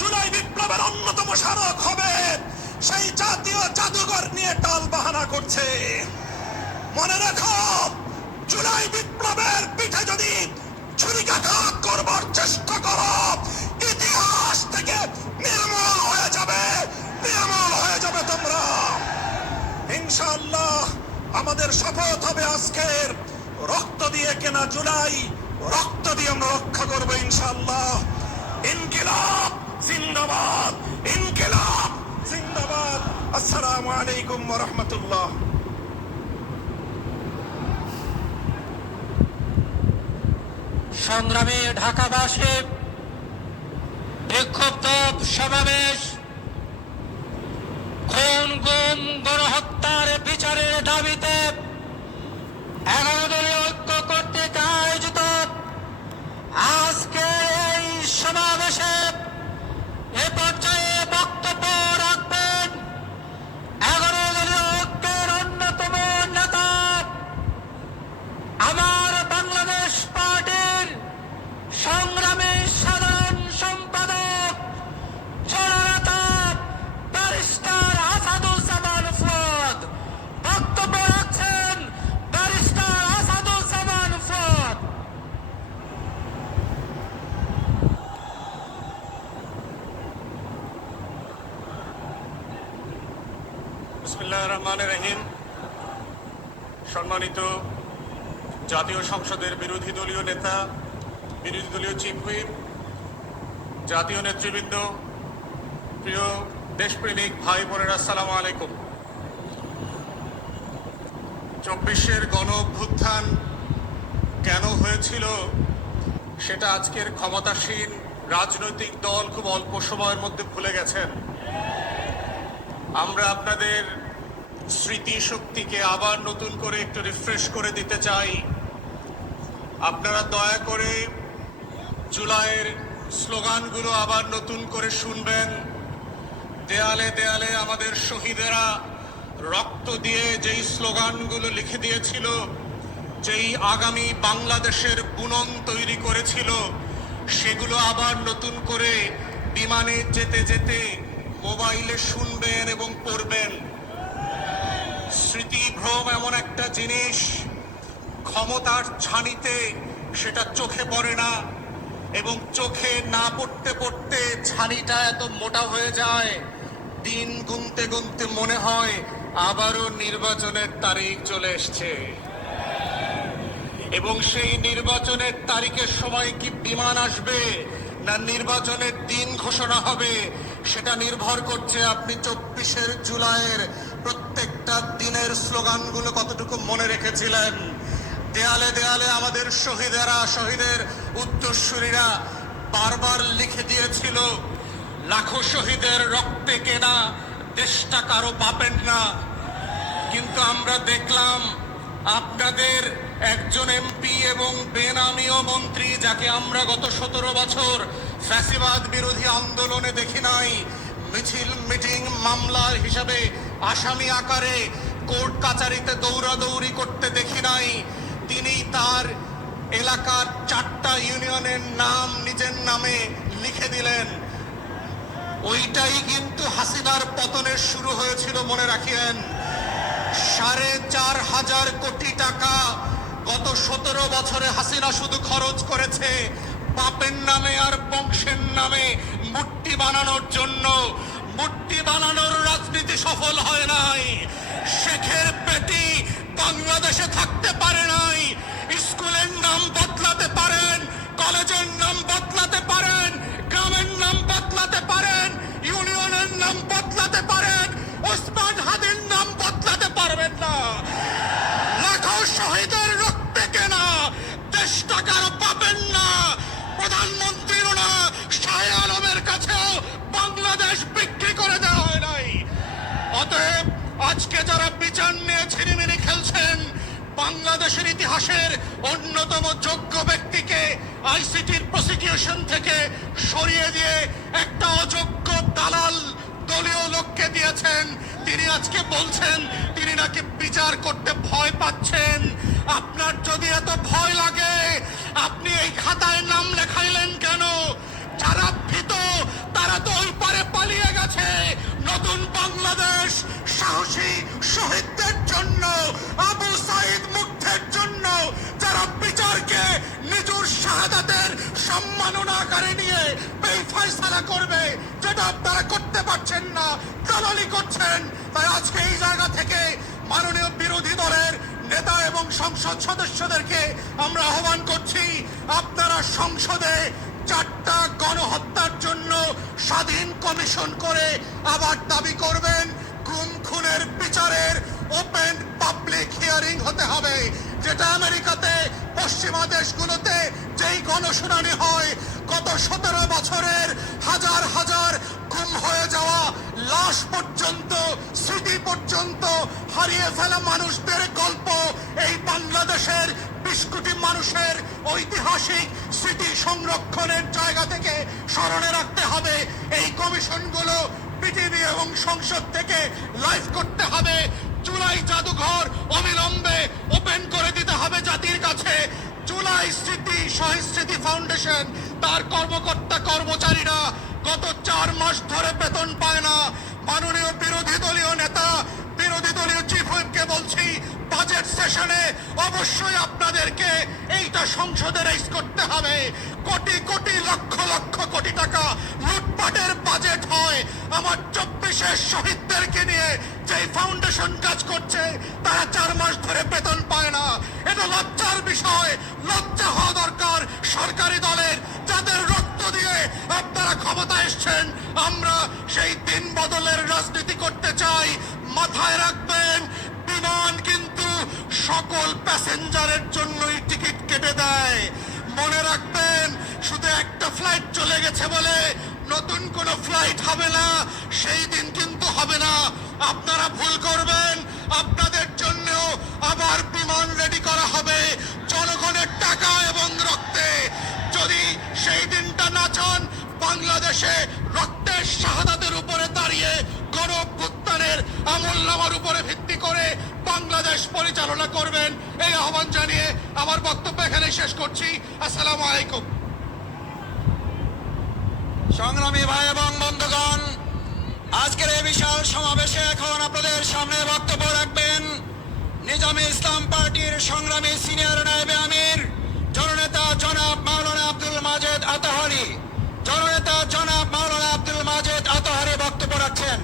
জুলাই বিপ্লবের অন্যতম স্মারক হবে সেই জাতীয় জাদুঘর নিয়ে টাল বাহানা করছে। মনে রাখো, জুলাই বিপ্লবের পিঠে যদি ছুরিকাঘাত করবার চেষ্টা করো, ইতিহাস থেকে নির্মূল হয়ে যাবে, নির্মূল হয়ে যাবে তোমরা। ইনশাআল্লাহ আমাদের শপথ হবে আজকের, রক্ত দিয়ে কেনা জুলাই রক্ত দিয়ে আমরা রক্ষা করবো ইনশাআল্লাহ। ইনকিলাব জিন্দাবাদ, ইনকিলাব জিন্দাবাদ। আসসালামু আলাইকুম ওয়া রাহমাতুল্লাহ। সংগ্রামী ঢাকাবাসী, বিক্ষুব্ধ সমাবেশ, খুন গুম গণহত্যার বিচারের দাবিতে 11 দলীয় ঐক্য কর্তৃক আয়োজিত আজকে এই সমাবেশে এ পর্যায়ে বক্তব্য রাখবেন 11 দলীয় ঐক্যের অন্যতম নেতা, আমার বাংলাদেশ পার্টির সংগ্রামী সাধারণ সম্পাদক জননেতা ব্যারিস্টার আসাদুজ্জামান ফুয়াদ। বক্তব্য রাখছেন ব্যারিস্টার আসাদুজ্জামান ফুয়াদ। বিসমিল্লাহির রহমানির রহিম। সম্মানিত জাতীয় সংসদের বিরোধী দলীয় নেতা, বিরোধী দলীয় চিফ হুইপ, জাতীয় নেতৃবৃন্দ, প্রিয় দেশপ্রেমিক ভাই বোনেরা, আসসালামু আলাইকুম। 24-এর গণ অভ্যুত্থান কেন হয়েছিল সেটা আজকের ক্ষমতাসীন রাজনৈতিক দল খুব অল্প সময়ের মধ্যে ভুলে গেছেন। আমরা আপনাদের স্মৃতিশক্তিকে আবার নতুন করে একটু রিফ্রেশ করে দিতে চাই। আপনারা দয়া করে জুলাইয়ের স্লোগানগুলো আবার নতুন করে শুনবেন। দেয়ালে দেয়ালে আমাদের শহীদেরা রক্ত দিয়ে যেই স্লোগানগুলো লিখে দিয়েছিল, যেই আগামী বাংলাদেশের বুনন তৈরি করেছিল, সেগুলো আবার নতুন করে বিমানে যেতে যেতে মোবাইলে শুনবেন এবং পড়বেন। স্মৃতিভ্রম এমন একটা জিনিস, ক্ষমতার ছানিতে সেটা চোখে পড়ে না, এবং চোখে না পড়তে পড়তে ছানিটা এত মোটা হয়ে যায়, দিন গুনতে গুনতে মনে হয় আবারও নির্বাচনের তারিখ চলে এসছে। এবং সেই নির্বাচনের তারিখের সময় কি বিমান আসবে না নির্বাচনের দিন ঘোষণা হবে, সেটা নির্ভর করছে আপনি 24 জুলাইয়ের প্রত্যেকটা দিনের স্লোগানগুলো কতটুকু মনে রেখেছিলেন। দেয়ালে দেয়ালে আমাদের শহীদেরা, শহীদের উত্তরসূরিরা বারবার লিখে দিয়েছিল, লাখো শহীদের রক্তে কেনা দেশটা কারো পাবেন না। কিন্তু আমরা দেখলাম আপনাদের একজন এমপি এবং বেনামীয় মন্ত্রী, যাকে আমরা গত 17 বছর ফ্যাসিবাদ বিরোধী আন্দোলনে দেখি নাই, মিছিল মিটিং মামলার হিসাবে আসামি আকারে কোর্ট কাচারিতে দৌড়াদৌড়ি করতে দেখি নাই, তিনি তার এলাকার 4টা ইউনিয়নের নাম নিজের নামে লিখে দিলেন। ওইটাই কিন্তু হাসিনার পতনের শুরু হয়েছিল, মনে রাখিয়েন। 4,500 কোটি টাকা গত 17 বছরে হাসিনা শুধু খরচ করেছে বাপের নামে আর বংশের নামে মূর্তি বানানোর জন্য। মূর্তি বানানোর রাজনীতি সফল হয় নাই। শেখের বেটি বাংলাদেশে থাকতে পারে নাই। স্কুলের নাম বদলাতে পারেন, কলেজের নাম বদলাতে পারেন, গ্রামের নাম বদলাতে পারেন, ইউনিয়নের নাম বদলাতে পারেন, ওসমান হাদির নাম বদলাতে পারবেন না। লাখো শহীদের রক্তে কেনা দেশটা কারো পাবেন না। প্রধানমন্ত্রীরও না, শাহ আলমের কাছেও বাংলাদেশ বিক্রি করে দেওয়া হয় নাই। অতএব আজকে যারা বিচার নিয়ে ছিনিমিনি খেলছেন, বাংলাদেশের ইতিহাসের অন্যতম যোগ্য ব্যক্তিকে আইসিটির প্রসিকিউশন থেকে সরিয়ে দিয়ে একটা অযোগ্য দালাল দলীয় লোককে দিয়েছেন। তিনি আজকে বলছেন তিনি নাকি বিচার করতে ভয় পাচ্ছেন। আপনার যদি এত ভয় লাগে, আপনি এই খাতায় নাম লেখাইলেন কেন? যারা ভীত তারা তো নতুন বাংলাদেশ সাহসী শহীদদের জন্য, আবু সাইদ মুগ্ধের জন্য, যারা বিচারকে নিজের শাহাদাতের সম্মাননা আকারে নিয়ে বেফয়সালা করবে, যেটা আপনারা করতে পারছেন না, দালালি করছেন। তাই আজকে এই জায়গা থেকে মাননীয় বিরোধী দলের নেতা এবং সংসদ সদস্যদেরকে আমরা আহ্বান করছি, আপনারা সংসদে 4টা গণহত্যার জন্য স্বাধীন কমিশন করে আবার দাবি করবেন গুম খুনের বিচারের ওপেন পাবলিক হিয়ারিং হতে হবে, যেটা আমেরিকাতে পশ্চিমা দেশগুলোতে যেই গণশুনানি হয়, গত 17 বছরের হাজার হাজার গুম হয়ে যাওয়া লাশ পর্যন্ত, স্মৃতি পর্যন্ত হারিয়ে ফেলা মানুষদের গল্প এই বাংলাদেশের 20 কোটি মানুষের ঐতিহাসিক স্মৃতি সংরক্ষণের জায়গা থেকে স্মরণে রাখতে হবে। এই কমিশনগুলো বিটিভি এবং সংসদ থেকে লাইভ করতে হবে। জুলাই জাদুঘর অবিলম্বে ওপেন করে দিতে হবে জাতির কাছে। জুলাই স্মৃতি শহীদ স্মৃতি ফাউন্ডেশন, তার কর্মকর্তা কর্মচারীরা গত 4 মাস ধরে বেতন পায় না। মাননীয় বিরোধী দলীয় নেতা, বিরোধী দলীয় চিফ হুইপকে বলছি, বাজেট সেশনে অবশ্যই আপনাদেরকে এইটা সংসদে রাইজ করতে হবে। কোটি কোটি লক্ষ লক্ষ কোটি টাকা লুটপাটের বাজেট হয়। আমার 24-এর শহীদদেরকে নিয়ে যে ফাউন্ডেশন কাজ করছে, তারা 4 মাস ধরে বেতন পায় না। এটা লজ্জার বিষয়, লজ্জা হওয়া দরকার সরকারি দলের, যাদের রক্ত দিয়ে আপনারা ক্ষমতা এসছেন। আমরা সেই দিন বদলের রাজনীতি করতে চাই। মাথায় রাখবেন, বিমান কিন্তু সকল প্যাসেঞ্জারের জন্যই টিকিট কেটে দেয়। মনে রাখবেন, শুধু একটা ফ্লাইট চলে গেছে বলে নতুন কোনো ফ্লাইট হবে না, সেই দিন কিন্তু হবে না। আপনারা ভুল করবেন, আপনাদের জন্যও আবার বিমান রেডি করা হবে জনগণের টাকা এবং রক্তে। যদি সেই দিনটা না চান, বাংলাদেশে রক্তের শাহাদাতের উপরে দাঁড়িয়ে গণঅভ্যুত্থানের আমলনামার উপরে ভিত্তি করে বাংলাদেশ পরিচালনা করবেন, এই আহ্বান জানিয়ে আমার বক্তব্য এখানে শেষ করছি। আসসালামু আলাইকুম। সংগ্রামী ভাই এবং বন্ধুগণ, আজকের এই বিশাল সমাবেশে এখন আপনাদের সামনে বক্তব্য রাখবেন নিজামী ইসলাম পার্টির সংগ্রামী সিনিয়র নায়েবে আমির জননেতা জনাব মাওলানা আব্দুল মাজেদ আতাহারি। জননেতা জনাব মাওলানা আব্দুল মাজেদ আতাহারি বক্তব্য রাখছেন।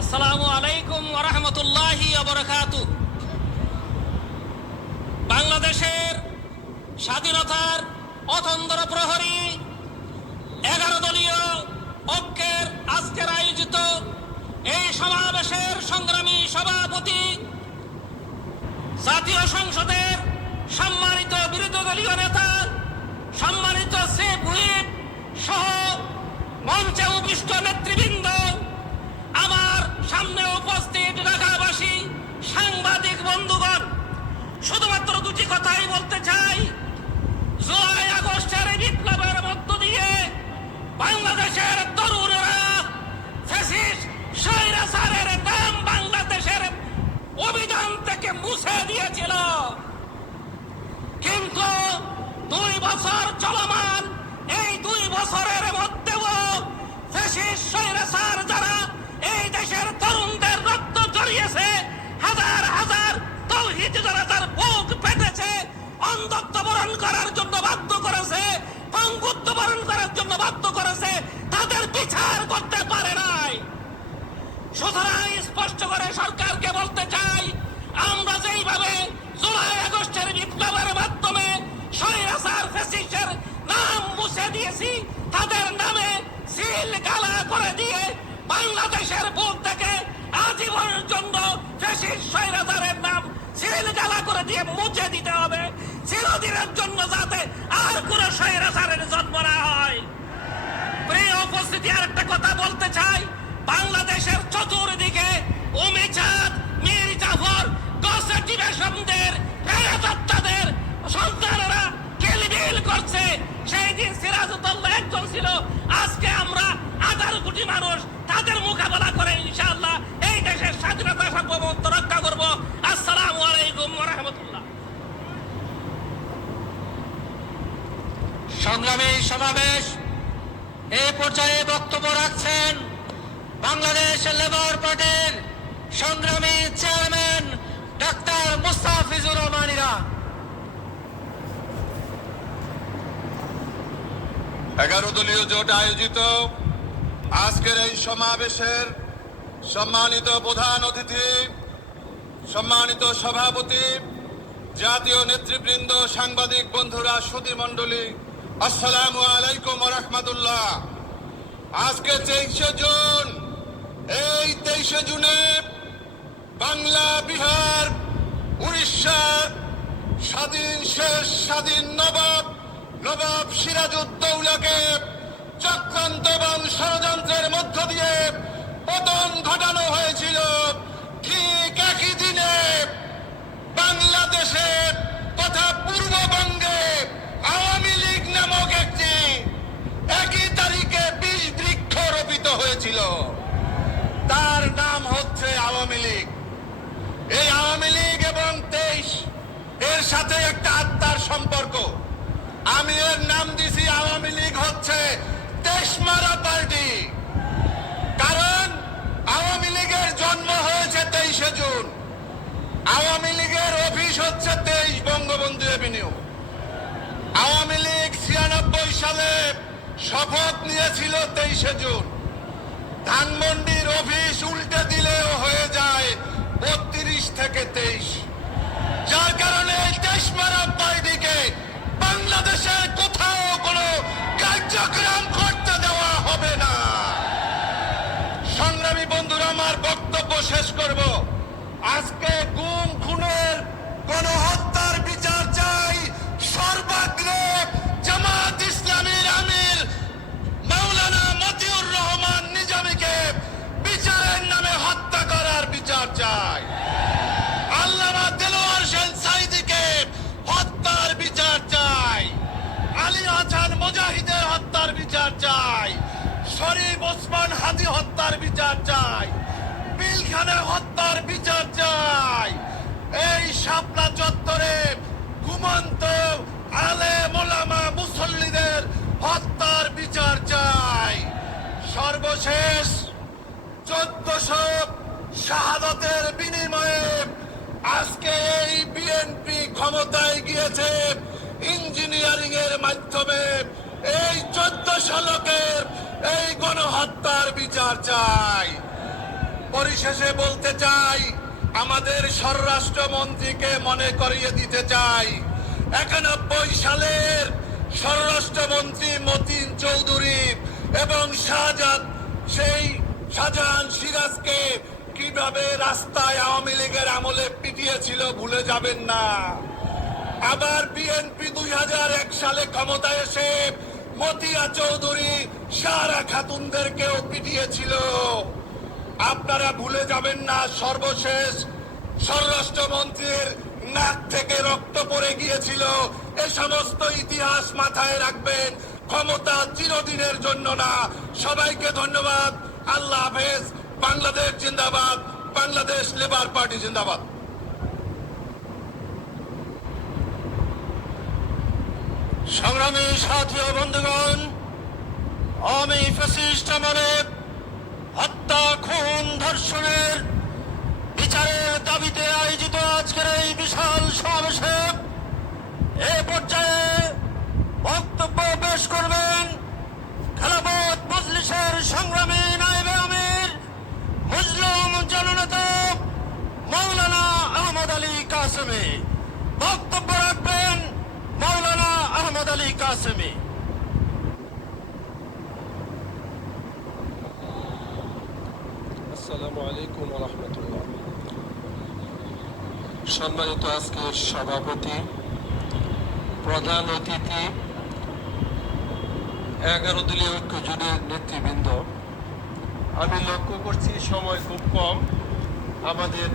আসসালামু আলাইকুম ওয়া রাহমাতুল্লাহি ওয়া বারাকাতুহু। বাংলাদেশের স্বাধীনতার অতন্দ্র প্রহরী 11 দলীয় ঐক্যের আজকের আয়োজিত এই সমাবেশের সংগ্রামী সভাপতি, জাতীয় সংসদের সম্মানিত বিরোধী দলীয় নেতা, সম্মানিত চিফ হুইপ সহ মঞ্চে উপবিষ্ট নেতৃবৃন্দ, আমার সামনে উপস্থিত ঢাকাবাসী, সাংবাদিক বন্ধুগণ, শুধুমাত্র দুটি কথাই বলতে চাই। জুলাই আগস্টের বিপ্লবের মধ্য দিয়ে বাংলাদেশের তরুণরা ফ্যাসিস্ট স্বৈরাচারের নাম বাংলাদেশের অভিধান থেকে মুছে দিয়েছিল, কিন্তু 2 বছর চলমান এই 2 বছরের মধ্যেও ফ্যাসিস্ট স্বৈরাচার যারা এই দেশের তরুণদের রক্ত জড়িয়েছে, হাজার হাজার তৌহিদ যারা তার বুক পেতেছে, অন্ধত্ব বরণ করার জন্য বাধ্য করেছে, পঙ্গুত্ব বরণ করার জন্য বাধ্য করেছে, তাদের বিচার করতে পারে নাই। সুতরাং স্পষ্ট করে সরকারকে বলতে চাই, আমরা যেইভাবে জুলাই আগস্টের বিপ্লবের মাধ্যমে স্বৈরাচার ফ্যাসিস্টের নাম মুছে দিয়েছি, তাদের নামে সিল গালা করে দিয়ে বাংলাদেশের বুক থেকে আজীবনের জন্য ফ্যাসিস্ট স্বৈরাচারের নাম সিল গালা করে দিয়ে মুছে দিতে হবে, চিরদিনের জন্য, যাতে আর কোন স্বৈরাচারের জন্ম না হয়। প্রিয় উপস্থিতি, আর একটা কথা বলতে চাই, বাংলাদেশের চতুর্দিকে উমিচাঁদ, মীর জাফর, কনস্টিটিউশনদের প্রেরকর্তাদের সন্তানেরা কিলবিল করছে। সেই দিন সিরাজউদ্দৌলা একজন ছিল, আজকে আমরা 18 কোটি মানুষ তাদের মোকাবেলা করে ইনশাআল্লাহ এই দেশের স্বাধীনতা সার্বভৌমত্ব রক্ষা করব। আসসালামু আলাইকুম ওয়া রাহমাতুল্লাহ। সংগ্রামী সমাবেশ এই পর্যায়ে বক্তব্য রাখছেন বাংলাদেশ লেবার পার্টির সংগ্রামী চেয়ারম্যান ডাক্তার মুস্তাফিজুর রহমান ইরা। 11 দলীয় জোট আয়োজিত আজকের এই সমাবেশের সম্মানিত প্রধান অতিথি, সম্মানিত সভাপতি, জাতীয় নেতৃবৃন্দ, সাংবাদিক বন্ধুরা, সুধী মণ্ডলী, আসসালামু আলাইকুম ওয়া রাহমাতুল্লাহ। আজকে 23শে জুন, এই 23শে জুনে বাংলা, বিহার, উড়িষ্যার স্বাধীন শেষ স্বাধীন নবাব সিরাজউদ্দৌলাকে চক্রান্ত এবং ষড়যন্ত্রের মধ্য দিয়ে পতন ঘটানো হয়েছিল। ঠিক একই দিনে বাংলাদেশে তথা পূর্ববঙ্গে আওয়ামী লীগ নামক একই তারিখে 20 বৃক্ষ রোপিত হয়েছিল। তার নাম হচ্ছে আওয়ামী লীগ। এই আওয়ামী লীগ এবং 23 এর সাথে একটা আত্মার সম্পর্ক। আমি এর নাম দিছি আওয়ামী লীগ হচ্ছে তেশমারা পার্টি। কারণ আওয়ামী লীগের জন্ম হয়েছে 23শে জুন। আওয়ামী লীগের অফিস হচ্ছে 23 বঙ্গবন্ধু এভিনিউ। আওয়ামী লীগ 96 সালে শপথ নিয়েছিল 23শে জুন। ধানমন্ডির অফিস উল্টে দিলেও হয়ে যায় 32 থেকে 23। যার কারণে তেশমারা পার্টিকে বাংলাদেশের কোথাও কোনো কার্যক্রম করতে দেওয়া হবে না। সংগ্রামী বন্ধুরা, আমার বক্তব্য শেষ করব। আজকে গুম খুনের গণহত্যার বিচার চাই। সর্বাগ্রে জামাত ইসলামীর আমির মাওলানা মতিউর রহমান নিজামীকে বিচারের নামে হত্যা করার বিচার চাই। আল্লামা দেলোয়ার হোসেন সাঈদীকে হত্যার বিচার চাই। আলী হাসান মুজাহিদের হত্যার বিচার চাই। শরীফ ওসমান হাদি হত্যার বিচার চাই। পিলখানা হত্যার বিচার চাই। এই শাপলা চত্বরে ঘুমন্ত আলেম ওলামা মুসল্লিদের হত্যার বিচার চাই। সর্বশেষ 1400 শাহাদাতের বিনিময়ে আজকে এই বিএনপি ক্ষমতায় গিয়েছে ইঞ্জিনিয়ারিং এর মাধ্যমে। এই 1400 লোকের এই গণহত্যার বিচার চাই। পরিশেষে বলতে চাই, আমাদের স্বরাষ্ট্রমন্ত্রীকে মনে করিয়ে দিতে চাই 91 সালের স্বরাষ্ট্রমন্ত্রী মতিন চৌধুরী এবং শাহজাহান সিরাজকে কিভাবে রাস্তায় আওয়ামী লীগের আমলে পিটিয়েছিল ভুলে যাবেন না। আবার বিএনপি 2001 সালে ক্ষমতায় এসে মতিয়া চৌধুরী, সারা খাতুনদেরকেও পিটিয়েছিল। আপনারা ভুলে যাবেন না। সর্বশেষ স্বরাষ্ট্রমন্ত্রীর নাক থেকে রক্ত পড়ে গিয়েছিল। এ সমস্ত ইতিহাস মাথায় রাখবেন। ক্ষমতা চিরদিনের জন্য না। সবাইকে ধন্যবাদ। আল্লাহ হাফেজ। বাংলাদেশ জিন্দাবাদ। বাংলাদেশ লেবার পার্টি জিন্দাবাদ। সংগ্রামী সাথী ও বন্ধুগণ, আমি ফ্যাসিস্ট আমলে হত্যা, খুন, ধর্ষণের বিচারের দাবিতে আয়োজিত আজকের এই বিশাল সমাবেশে এ পর্যায়ে বক্তব্য পেশ করবেন খেলাফত মজলিসের সংগ্রামী নায়েবে আমির, মুসলিম জননেতা মাওলানা আহমদ আলী কাসেমি। বক্তব্য রাখবেন মাওলানা আহমদ আলী কাসেমি। আসসালামু আলাইকুম ওয়া রাহমাতুল্লাহ। সম্মানিত আজকের সভাপতি, প্রধান অতিথি, 11 দলীয় ঐক্য জোটের নেতৃবৃন্দ, আমি লক্ষ্য করছি সময় খুব কম। আমাদের